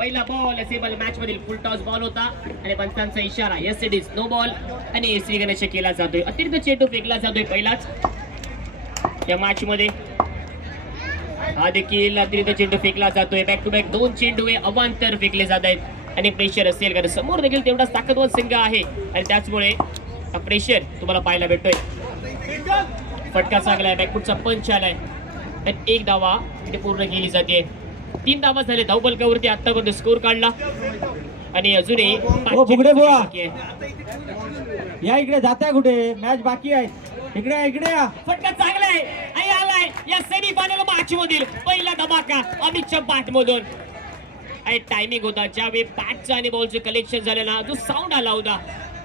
पहिला ball सेबल match मधील फुल toss ball होता आणि पंचांचा इशारा yes it is no ball आणि श्रीगणेश केला जातोय. अतिरिक्त चेंडू फेकला जातोय पहिलाच या मॅच मध्ये. हा देखील अतिरिक्त चेंडू फेकला जातोय. बॅक टू बॅक 2 चेंडू अवांतर फेकले जात आहेत आणि प्रेशर असेल कारण समोर देखील तेवढाच ताकदवर संघ आहे आणि त्याचमुळे प्रेशर तुम्हाला पाहायला भेटतोय. फटका चांगला आहे. बॅकफुटचा पंच आलाय आणि 1 धावा इथे पूर्ण केली जाते. 3 धावा झाले धावफलकावरती आतापर्यंत स्कोर काढला आणि अजूनही या इकडे जाताय कुठे? मॅच बाकी आहे. इकडे इकडे या. फटका चांगला आहे आणि आलाय या सेमी फायनल मॅच मधील पहिला धमाका अमितच्या बॅट मधून. आणि टायमिंग होता ज्यावेळी बॅटचं आणि बॉलचं कलेक्शन झालं ना, जो साऊंड आला होता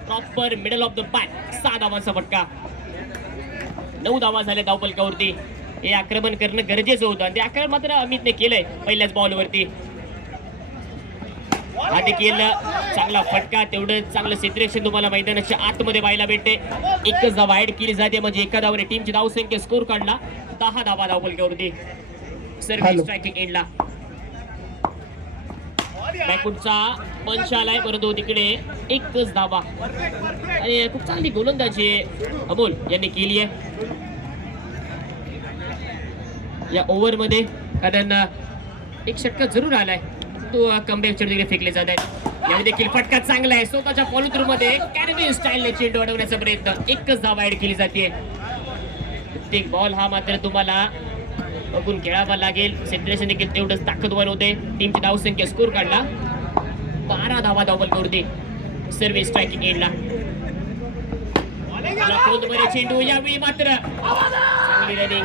proper middle of the bat. 6 धावांचा फटका. 9 धावा झाल्या धावफलकावरती. हे आक्रमण करणं गरजेचं होतं आणि ते आक्रमण मात्र अमितने केलंय पहिल्याच बॉलवरती. हा देखील चांगला फटका. तेवढं चांगलं क्षेत्ररक्षण तुम्हाला मैदानाच्या आतमध्ये पाहायला भेटते. 1च धावा ऍड केली जाते म्हणजे एका धावाने टीमची धावसंख्या स्कोर काढला. 10 धावा धावफलकावरती. सर्व्हिस स्ट्रायकिंग एंडला बॅकफुटचा पंच आलाय परंतु तिकडे 1च धावा आणि खूप चांगली गोलंदाजी अमोल यांनी केली आहे या ओव्हर मध्ये. कारण एक षटका जरूर आलाय तो कमबॅकच्या तिकडे फेकले जात आहेत. यावेळी देखील फटका चांगला आहे. स्वतःच्या फॉलोथ्रू मध्ये कॅरेबियन स्टाईलने चेंडू अडवण्याचा प्रयत्न. 1च धावा ऍड केली जाते. प्रत्येक बॉल हा मात्र तुम्हाला बघून खेळावा लागेल. क्षेत्ररक्षण देखील तेवढंच ताकदवान होते. टीमची धावसंख्या स्कोर काढला. 12 धावा धावफलकावरती. सर्व्हिस स्ट्रायकिंग एंडला चेंडू. यावेळी मात्र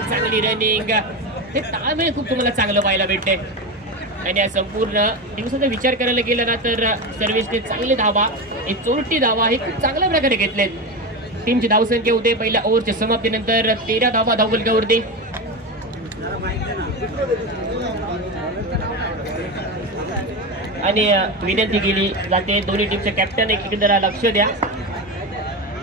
चांगली रनिंग. हे ताळमेळ खूप तुम्हाला चांगलं पाहायला भेटते आणि या संपूर्ण दिवसाचा विचार करायला गेला ना तर सर्व्हिसने चांगले धावा, एक चोरटी धावा हे खूप चांगल्या प्रकारे घेतलेत. टीमची धावसंख्या होते पहिल्या ओव्हरच्या समाप्तीनंतर 13 धावा धावफलकावरती. आणि विनंती केली जाते दोन्ही टीमचे कॅप्टन एक जरा लक्ष द्या.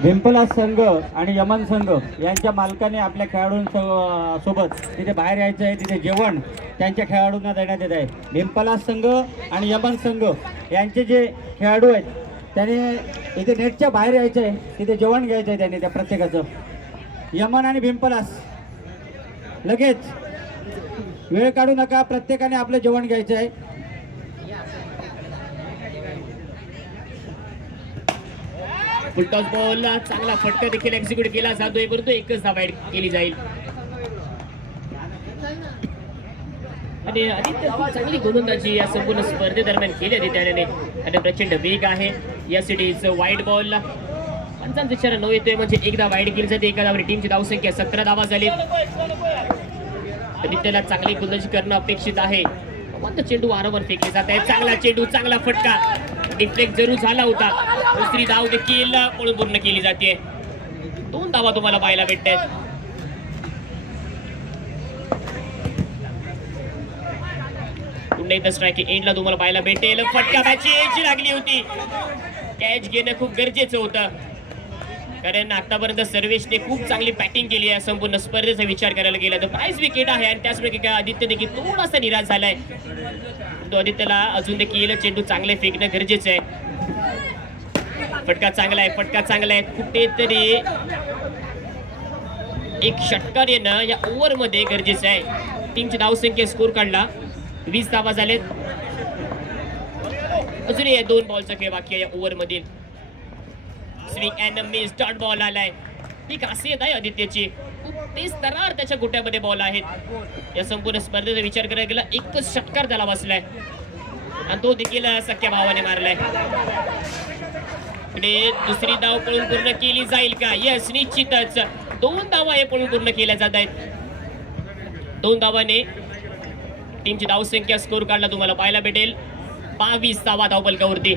भिंपलास संघ आणि यमन संघ यांच्या मालकाने आपल्या खेळाडूंसोबत तिथे बाहेर यायचं आहे. तिथे जेवण त्यांच्या खेळाडूंना देण्यात येत आहे. भिंपलास संघ आणि यमन संघ यांचे जे खेळाडू आहेत त्याने इथे नेटच्या बाहेर यायचं आहे. तिथे जेवण घ्यायचं आहे त्यांनी त्या प्रत्येकाचं. यमन आणि भिंपलास लगेच वेळ काढू नका. प्रत्येकाने आपलं जेवण घ्यायचं आहे. फुलटॉस बॉल चांगला फटका देखील एक्झिक्यूट केला जातोय परंतु 1च धावा ऍड केली जाईल. आणि आदित्य खूप चांगली गोलंदाजी या संपूर्ण स्पर्धेदरम्यान केली आदित्याने आणि प्रचंड वेग आहे. या सिटीज वाईड बॉल. पंचांचा इशारा न येतोय म्हणजे 1 धावा ऍड केली जाते. एका धावाने टीमची धावसंख्या 17 धावा झाली. आदित्यला चांगली गोलंदाजी करणं अपेक्षित आहे. चेंडू वारंवार फेकले जात आहे. चांगला चेंडू, चांगला फटका. डिफ्लेक्ट जरूर झाला होता. दुसरी धाव देखील पळून पूर्ण केली जाते. 2 धावा तुम्हाला पाहायला भेटतात. पुन्हा एकदा स्ट्रायकिंग एंडला तुम्हाला पाहायला भेटेल. फटका मॅचची एजची लागली होती. कॅच घेणं खूप गरजेचं होतं कारण आतापर्यंत सर्वेशने खूप चांगली बॅटिंग केली आहे. संपूर्ण स्पर्धेचा विचार करायला गेला तर प्राइस विकेट आहे आणि त्याचप्रकारे आदित्य देखील थोडासा निराश झालाय. तो आदित्यला अजून देखील चेंडू चांगले फेकणं गरजेचं आहे. फटका चांगला आहे. फटका चांगला आहे. कुठेतरी एक षटकार येणं या ओव्हर मध्ये गरजेचं आहे. टीमची धावसंख्या स्कोर काढला. 20 धावा झालेत. अजूनही 2 बॉलचा खेळ बाकी आहे या ओव्हर मधील. Swing and miss. Dot ball आलाय. ही खासियत आहे आदित्यची. खूप तेज तरार त्याच्या गोट्यामध्ये बॉल आहेत. या संपूर्ण स्पर्धेचा विचार करायला गेला 1च षटकार त्याला बसलाय आणि तो देखील सख्या भावाने मारलाय. दुसरी धाव पळून पूर्ण केली जाईल का? यस, निश्चितच. 2 धावा हे पळून पूर्ण केल्या जात आहेत. 2 धावाने टीमची धावसंख्या स्कोर काढला तुम्हाला पाहायला भेटेल. 22 धावा धावफलकावरती.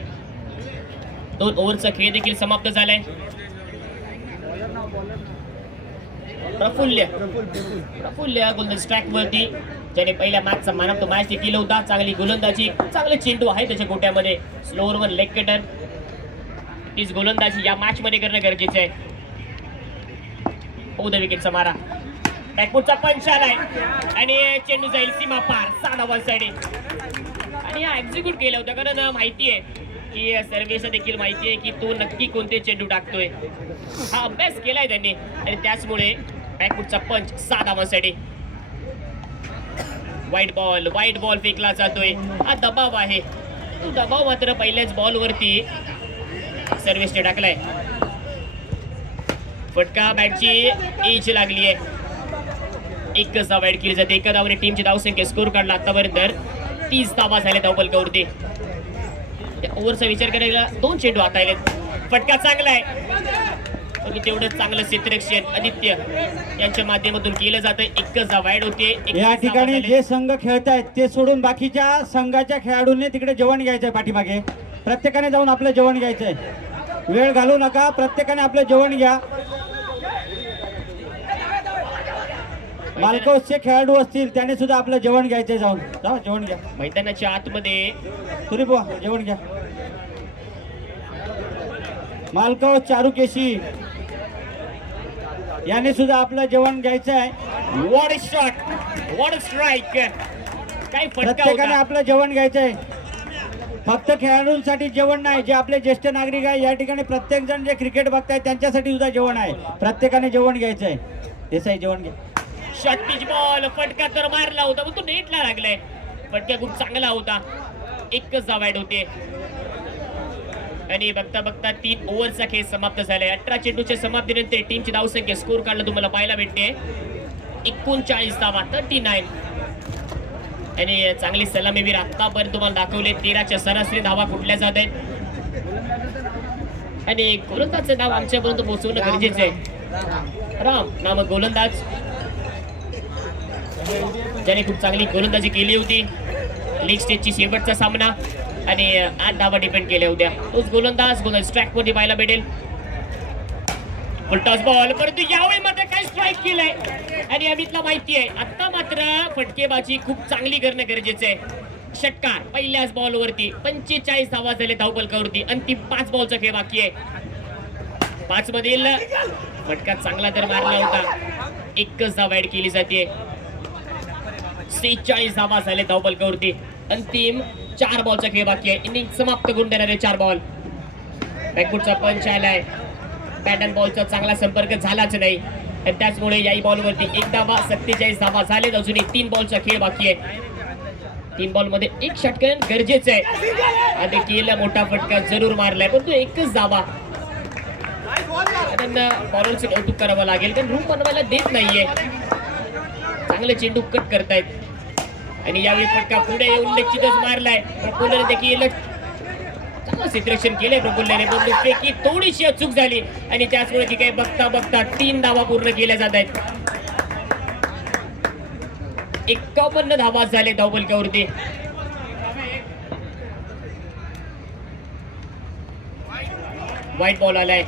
2 ओव्हरचा खेळ देखील समाप्त झालाय. प्रफुल्य गोलंदाज ट्रॅक वरती ज्याने पहिल्या मॅचचा मॅन ऑफ द मॅच देखील होता. चांगली गोलंदाजी, चांगले चेंडू आहे त्याच्या गोट्यामध्ये. Slower one leg cutter. तीच गोलंदाजी या मॅच मध्ये करणं गरजेचं आहे. विकेटचा मारा. बॅकफुटचा पंच आलाय आणि चेंडू जाईल सीमा पार 6 धावांसाठी. आणि हा एक्झिक्यूट केलं होतं कारण माहिती आहे की सर्वेचा देखील माहिती आहे की तो नक्की कोणते चेंडू टाकतोय. हा अभ्यास केलाय त्यांनी आणि त्याचमुळे बॅकफुटचा पंच 6 धावांसाठी. व्हाईट बॉल फेकला जातोय. हा दबाव आहे, तो दबाव मात्र पहिल्याच बॉल वरती सर्व्हिसने टाकलाय. फटका बॅटची एज लागली आहे. एकच धाव ऍड केली जाते. एका धावाने टीमची धावसंख्या स्कोर काढला आतापर्यंत 30 धावा झाल्या धावपलकावरती. ओव्हरचा विचार करायला 2 चेंडू हाताळलेत. फटका चांगला आहे पण तेवढं चांगलं क्षेत्ररक्षण आदित्य यांच्या माध्यमातून केलं जातं. एकच धाव ऍड होते. या ठिकाणी जे संघ खेळतायत ते सोडून बाकीच्या संघाच्या खेळाडूंनी तिकडे जेवण घ्यायचंय. पाठीमागे प्रत्येकाने जाऊन आपलं जेवण घ्यायचंय. वेळ घालू नका, प्रत्येकाने आपलं जेवण घ्या. मालकोसचे खेळाडू असतील त्याने सुद्धा आपलं जेवण घ्यायचंय. जाऊन जा जेवण घ्या. मैदानाच्या आतमध्ये तुरी बुवा जेवण घ्या. मालकोस चारुकेशी याने सुद्धा आपलं जेवण घ्यायचं आहे. What shot, what strike. काय फटका प्रत्येकाने होता. आपलं जेवण घ्यायचंय. फक्त खेळाडूंसाठी जेवण नाही, जे आपले ज्येष्ठ नागरिक आहे या ठिकाणी प्रत्येक जण जे क्रिकेट बघतायत त्यांच्यासाठी सुद्धा जेवण आहे. प्रत्येकाने जेवण घ्यायचंय. देसाई जेवण घ्या. Short pitch ball. फटका तर मारला होता पण तो नेटला लागलाय. फटका खूप चांगला होता. एकच धाव ऍड होते आणि बघता बघता 3 ओव्हरचा खेळ समाप्त झालाय. 18 चेंडूच्या समाप्तीनंतर टीमची धावसंख्या स्कोर काढला तुम्हाला पाहायला भेटते 39 धावा 39. आणि चांगली सलामीवीर आतापर्यंत तुम्हाला दाखवले. 13च्या सरासरी धावा कुठल्या जात आहेत आणि गोलंदाजचं नाव आमच्यापर्यंत पोहोचवणं गरजेचं आहे. राम नामक गोलंदाज ज्याने खूप चांगली गोलंदाजी केली होती. लीग स्टेजची शेवटचा सामना आणि 8 धावा डिपेंड केल्या होत्या. तोच गोलंदाज स्ट्राईक मध्ये पाहायला भेटेल. फुलटॉस बॉल परंतु यावेळी मात्र काय स्ट्राईक केलाय आणि अमितला माहिती आहे आता मात्र फटकेबाजी खूप चांगली करणं गरजेचं आहे. षटकार पहिल्याच बॉल वरती 45 धावा झाले धावपलकावरती. अंतिम 5 बॉलचा खेळ बाकी आहे. 5 मधील फटका चांगला तर मारला होता. एकच धाव ऍड केली जाते. 46 धावा झाले धावपलकावरती. अंतिम 4 बॉलचा खेळ बाकी आहे. इनिंग समाप्त करून देणारे 4 बॉल. बॅकफुटचा पंच आलाय. बॅट अँड बॉलचा चांगला संपर्क झालाच नाही आणि त्याचमुळे याही बॉलवरती 1 धावा 47 धावा झालेत. अजूनही 3 बॉलचा खेळ बाकी आहे. 3 बॉल मध्ये 1 षटकार गरजेचं आहे. आधी केला मोठा फटका जरूर मारलाय पण तो एकच धावा. त्यांना बॉलरचं कौतुक करावं लागेल कारण रूम बनवायला देत नाहीये. चांगले चेंडू कट करतायत आणि यावेळी फटका पुढे येऊन निश्चितच मारलाय. प्रफुल्लने देखील चांगलं क्षेत्ररक्षण केलंय. प्रफुल्लने पण पैकी थोडीशी चूक झाली आणि त्याचमुळे ती काही बघता बघता 3 धावा पूर्ण केल्या जात आहेत. 51 धावा झाले धावपलकावरती. व्हाईट बॉल आलाय.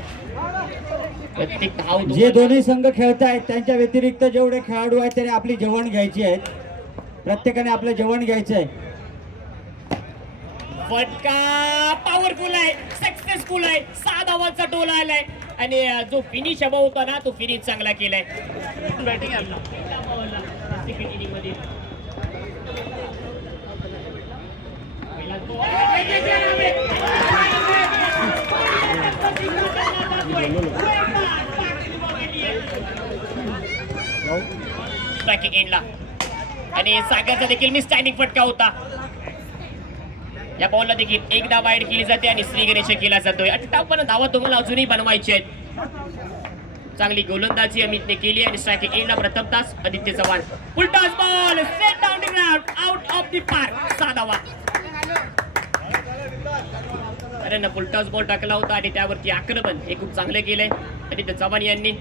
प्रत्येक धाव जे दोन्ही संघ खेळतायत त्यांच्या व्यतिरिक्त जेवढे खेळाडू आहेत त्याने आपली जेवण घ्यायची आहेत. प्रत्येकाने आपलं जेवण घ्यायचं आहे. फटका पॉवरफुल आहे, सक्सेसफुल आहे. 6 धावांचा टोला आलाय आणि जो फिनिश हवा होता ना तो फिनिश चांगला केलाय. एंडला आणि सागरचा देखील मिस टायमिंग फटका होता. या बॉलला देखील 1 धाव ऍड केली जाते आणि श्रीगणेश केला जातोय. 58 धावा तुम्हाला अजूनही बनवायचे आहेत. चांगली गोलंदाजी अमितने केली आणि स्ट्राइक एंडला प्रथम तास आदित्य चव्हाण. फुल toss ball set down the ground out of the park. 6 धावा. अरे फुल टॉस बॉल टाकला होता आणि त्यावरती आक्रमण हे खूप चांगले केलंय आदित्य चव्हाण यांनी.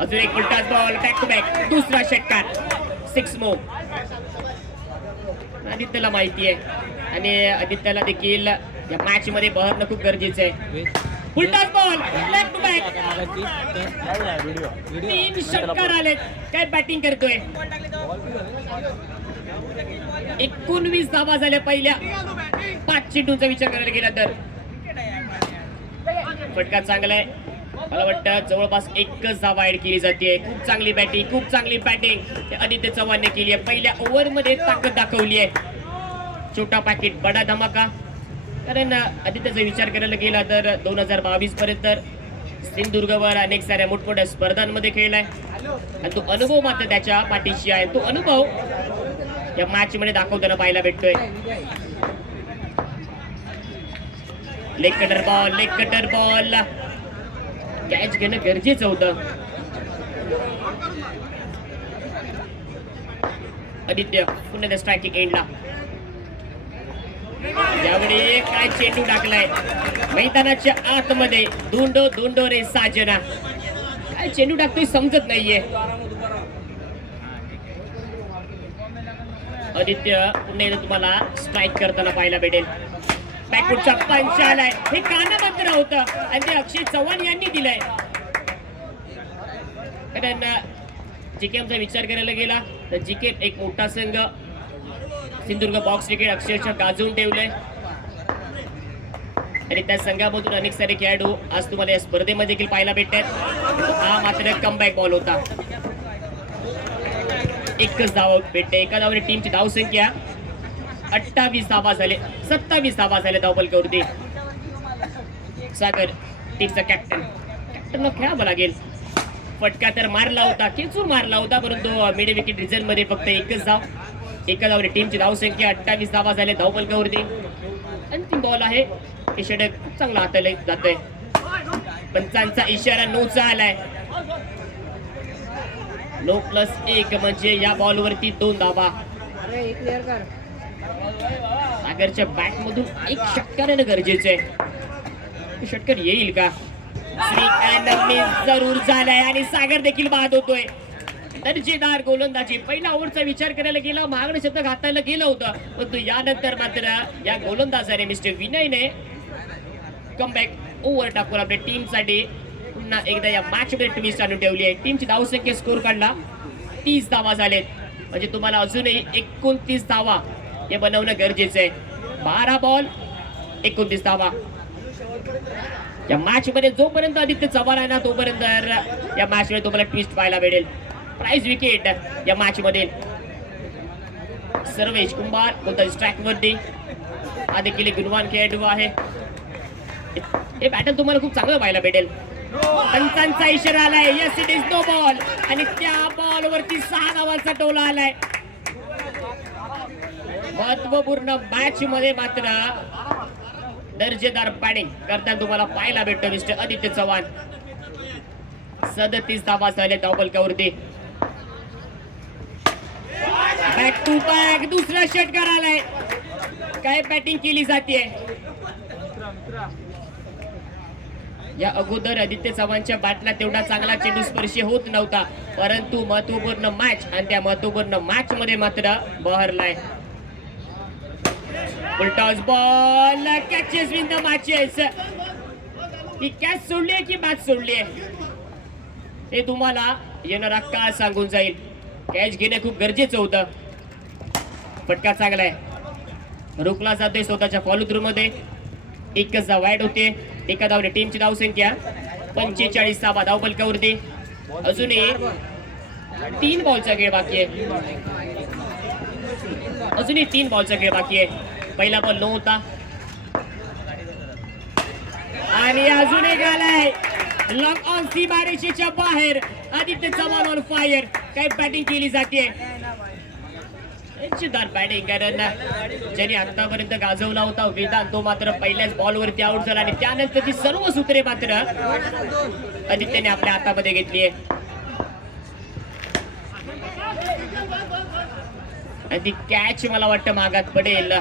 अजून एक full toss ball back to back. दुसरा षटकार 6 मो. आदित्यला माहिती आहे आणि आदित्यला देखील या मॅच मध्ये बहरणं खूप गरजेचं आहे. Full toss ball back to back. 3 षटकार आलेत. काय बॅटिंग करतोय. 19 धावा झाल्या पहिल्या 5 चेंडूंचा विचार करायला गेला तर. फटका चांगला आहे. मला वाटतं जवळपास एकच धावा ऍड केली जाते. खूप चांगली बॅटिंग, खूप चांगली बॅटिंग आदित्य चव्हाणने केली आहे. पहिल्या ओव्हरमध्ये ताकद दाखवली आहे. छोटा पॅकेट बडा धमाका. कारण आदित्यचा विचार करायला गेला तर 2022 पर्यंत सिंधुदुर्गवर अनेक साऱ्या मोठमोठ्या स्पर्धांमध्ये खेळलाय आणि तो अनुभव मात्र त्याच्या पाठीशी आहे. तो अनुभव या मॅच मध्ये दाखवताना पाहायला भेटतोय. लेग कटर बॉल कॅच घेणं गरजेचं होतं. आदित्य पुन्हा त्या स्ट्रायकिंग एंडला. यावेळी काय चेंडू टाकलाय मैदानाच्या आतमध्ये. धुंडो रे साजना. काय चेंडू टाकतोय समजत नाहीये. आदित्य पुन्हा एकदा तुम्हाला स्ट्राईक करताना पाहायला भेटेल. बॅकफुटचा पंच आलाय. हे कानामात्र होतं आणि ते अक्षय चव्हाण यांनी दिलंय. कारण जीके आमचा विचार करायला गेला तर जीके एक मोठा संघ सिंधुदुर्ग बॉक्स क्रिकेट अक्षरशः गाजवून ठेवलंय आणि त्या संघामधून अनेक सारे खेळाडू आज तुम्हाला या स्पर्धेमध्ये देखील पाहायला भेटतात. हा मात्र कमबॅक बॉल होता. एकच धाव भेटते. एका धावाने टीमची धावसंख्या 28 धावा झाले. 27 धावा झाले धावफलकावरती. सागर टीमचा कॅप्टन खेळावं लागेल. फटका तर मारला होता, खेचून मारला होता, परंतु मिड विकेट रिझल्ट मध्ये फक्त एकच धाव. एका धावने टीमची धावसंख्या 28 धावा झाले धावफलकावरती. अंतिम बॉल आहे. हे षटक खूप चांगला हाताला जात आहे. पंचांचा इशारा नोचा आलाय. 9+1 म्हणजे या बॉलवरती 2 धावा. सागरच्या बॅट मधून एक षटकार येणं गरजेचं आहे. षटकार येईल का? जरूर झालाय आणि सागर देखील बाद होतोय. दर्जेदार गोलंदाजी. पहिल्या ओव्हरचा विचार करायला गेला, महागडे शतक हाताला गेलं होतं, परंतु यानंतर मात्र या गोलंदाजाने मिस्टर विनयने कमबॅक ओव्हर टाकून आपल्या टीमसाठी पुन्हा एकदा या मॅच मध्ये ट्विस्ट आणून ठेवली आहे. टीमची धावसंख्या स्कोर काढला 30 धावा झालेत. म्हणजे तुम्हाला अजूनही 29 धावा हे बनवणं गरजेचं आहे. 12 बॉल 29 धावा. या मॅच मध्ये जोपर्यंत आदित्य चव्हाण आहे ना तोपर्यंत या मॅच मध्ये तुम्हाला ट्विस्ट पाहायला भेटेल. प्राइज विकेट या मॅच मध्ये सर्वेश कुंभार कोणता स्ट्राईक वरती. हा देखील एक गुणवान खेळाडू आहे. हे बॅटल तुम्हाला खूप चांगलं पाहायला भेटेल. पंचांचा इशारा आलाय. Yes it is no ball आणि त्या बॉल वरती 6 धावांचा टोला आलाय. महत्वपूर्ण मॅच मध्ये मात्र दर्जेदार बॅटिंग करताना तुम्हाला पाहायला भेटतो मिस्टर आदित्य चव्हाण. 37 धावा झाले धावफलकावरती. बॅक टू बॅक दुसरा षटकार आलाय. काय बॅटिंग केली जाते. या अगोदर आदित्य चव्हाणच्या बॅटला तेवढा चांगला चेंडू स्पर्श होत नव्हता, परंतु महत्वपूर्ण मॅच आणि त्या महत्वपूर्ण मॅच मध्ये मात्र बहरलाय. Full toss ball catches win the matches. ही कॅच सोडली आहे की मॅच सोडली आहे हे तुम्हाला येणारा काळ सांगून जाईल. कॅच घेणे खूप गरजेचं होतं. फटका चांगला आहे. रोखला जातोय स्वतःच्या फॉलो थ्रू मध्ये. एकच धाव ऍड होते. एका धावने टीमची धावसंख्या 45 धावा धावफलकावरती. अजूनही 3 बॉलचा खेळ बाकी आहे. अजूनही 3 बॉलचा खेळ बाकी आहे. पहिला बॉल नो होता आणि अजून एक आलाय. लॉक ऑन सीमारेषेच्या बाहेर. Aditya Chavan on fire. काय बॅटिंग केली जाते. दर्जेदार बॅटिंग. कारण ज्यांनी आतापर्यंत गाजवला होता वेदांत तो मात्र पहिल्याच बॉलवरती आउट झाला आणि त्यानंतर ती सर्व सूत्रे मात्र आदित्यने आपल्या हातामध्ये घेतली आहे. आणि ती कॅच मला वाटतं मागात पडेल.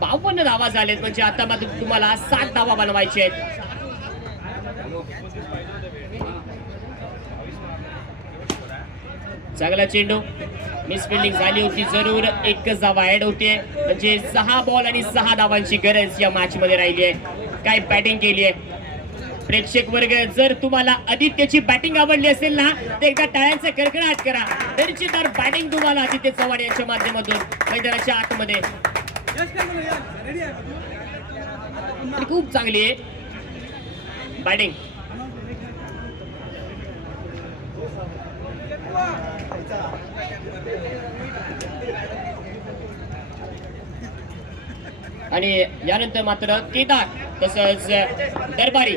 52 धावा झालेत. म्हणजे आता मात्र तुम्हाला 7 धावा बनवायचे आहेत. चांगला चेंडू. मिसफिल्डिंग झाली होती जरूर. एकच धावा ऍड होते. म्हणजे 6 बॉल आणि 6 धावांची गरज या मॅच मध्ये राहिली आहे. काय बॅटिंग केली आहे. प्रेक्षक वर्ग जर तुम्हाला आदित्यची बॅटिंग आवडली असेल ना तर एकदा टाळ्यांचा कडकडाट करा. दर्जेदार बॅटिंग तुम्हाला आदित्य चव्हाण यांच्या माध्यमातून मैदानाच्या आतमध्ये. आणि खूप चांगली आहे बॅटिंग. आणि यानंतर मात्र केदार तसंच दरबारी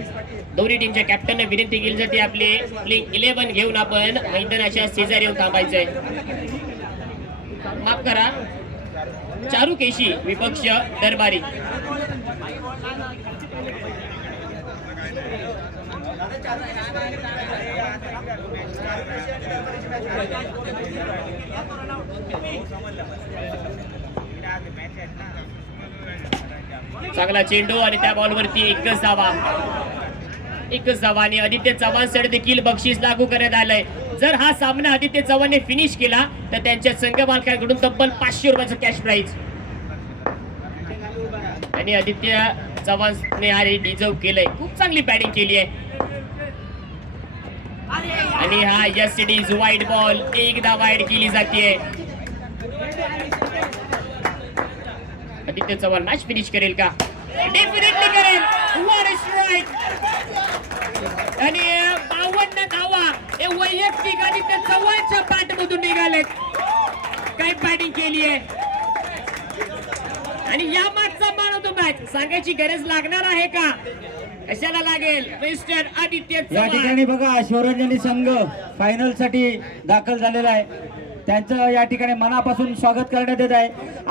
दोन्ही टीमच्या कॅप्टनने विनंती केली जाते आपली प्लेइंग 11 घेऊन आपण मैदानाच्या शेजारी येऊन थांबायचंय. माफ करा, चारू केशी विपक्ष दरबारी. चांगला चेंडू आणि त्या बॉलवरती एकच धावा आणि आदित्य चव्हाणसाठी देखील बक्षीस लागू करण्यात आलंय. जर हा सामना आदित्य चव्हाणने फिनिश केला तर त्यांच्या संघ मालकांकडून तब्बल 500 रुपयाचं कॅश प्राइज. आणि आदित्य चव्हाणने हा डिझर्व केलंय, खूप चांगली बॅटिंग केली आहे. आणि हा यस्टरडीज वाईड बॉल एकदा वाईड केली जाते. आदित्य चव्हाण मॅच फिनिश करेल का? डेफिनेटली करेल. What a strike. आणि 52 धावा हे वैयक्तिक आदित्य चव्हाणच्या बॅटमधून निघालेत. काय बॅटिंग केली आहे. आणि या मॅचचा मान होतो मॅच सांगायची गरज लागणार आहे का? कशाला लागेल मिस्टर आदित्य या चव्हाण. ठिकाणी बघा शिवरंजनी संघ फायनल साठी दाखल झालेला आहे. त्यांचं या ठिकाणी मनापासून स्वागत करण्यात येत आहे.